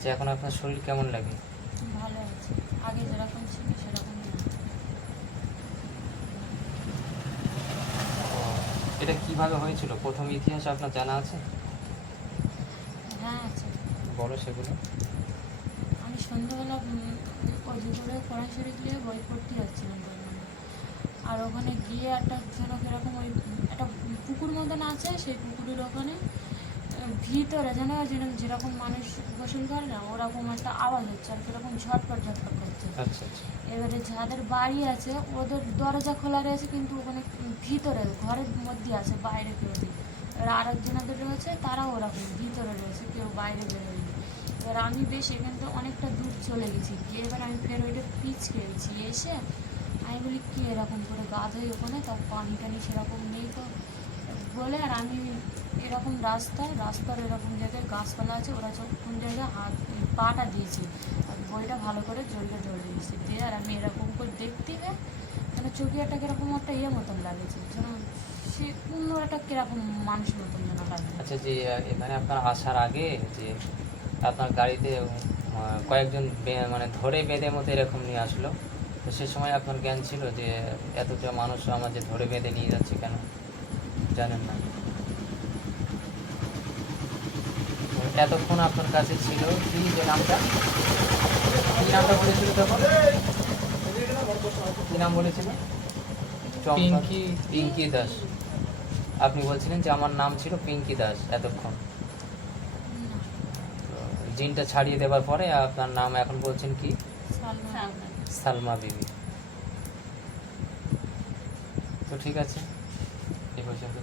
যে এখন আপনার শরীর কেমন লাগে? ভালো আছে, আগে যেরকম ছিল সেরকম না। এটা কিভাবে হয়েছিল, প্রথম ইতিহাস আপনার জানা আছে? হ্যাঁ আছে। বলো সেগুলো। আমি সন্ধ্যাবেলা অজু করে কোরআন শরীফ দিয়ে বই পড়তে যাচ্ছিলাম দোলনায়। আর ওখানে গিয়ে একটা যেন কিরকম ওই একটা পুকুর মতন আছে, সেই পুকুরের ওখানে ভিতরে যেন যেরকম মানুষ গোসল করে না ওরকম একটা আওয়াজ হচ্ছে, আর কিরকম ঝটপট ঝটপট করছে। আচ্ছা আচ্ছা। এবারে যাদের বাড়ি আছে ওদের দরজা খোলা রয়েছে, কিন্তু ওখানে ভিতরে ঘরের মধ্যে আছে, বাইরে কেউ নেই। এবার আরেকজনাদের রয়েছে, তারাও ওরকম ভিতরে রয়েছে, কেউ বাইরে বেরোয়নি। এবার আমি বেশ এখান থেকে অনেকটা দূর চলে গেছি, গিয়ে এবার আমি ফের ওইটা পিচ খেয়েছি। এসে আমি বলি কি এরকম করে গা ধোই ওখানে, তাও পানি টানি সেরকম নেই তো বলে, আর আমি এরকম রাস্তার এরকম জায়গায় গাছপালা আছে, ওরা কোন জায়গায় পাটা দিয়েছি, আর বইটা ভালো করে জড়িয়ে ধরে দিয়েছি দিয়ে, আর আমি এরকম করে দেখতে যেন চোখে একটা কিরকম একটা মতন লাগেছে, যেন সে অন্য একটা কিরকম মানুষের মতন যেন লাগে। আচ্ছা, যে এখানে আপনার আসার আগে যে আপনার গাড়িতে কয়েকজন মানে ধরে বেঁধে মতো এরকম নিয়ে আসলো, তো সে সময় আপনার জ্ঞান ছিল যে এতটা মানুষ আমার যে ধরে বেঁধে নিয়ে যাচ্ছে কেন, জানেন না? এতক্ষণ আপনার কাছে ছিল কি যে নামটা, কি নামটা বলেছিল তখন, কি নাম বলেছিল? পিঙ্কি দাস। আপনি বলছিলেন যে আমার নাম ছিল পিঙ্কি দাস এতক্ষণ। জিনটা ছাড়িয়ে দেওয়ার পরে আপনার নাম এখন বলছেন কি? সালমা বিবি। তো ঠিক আছে, এই পর্যন্ত।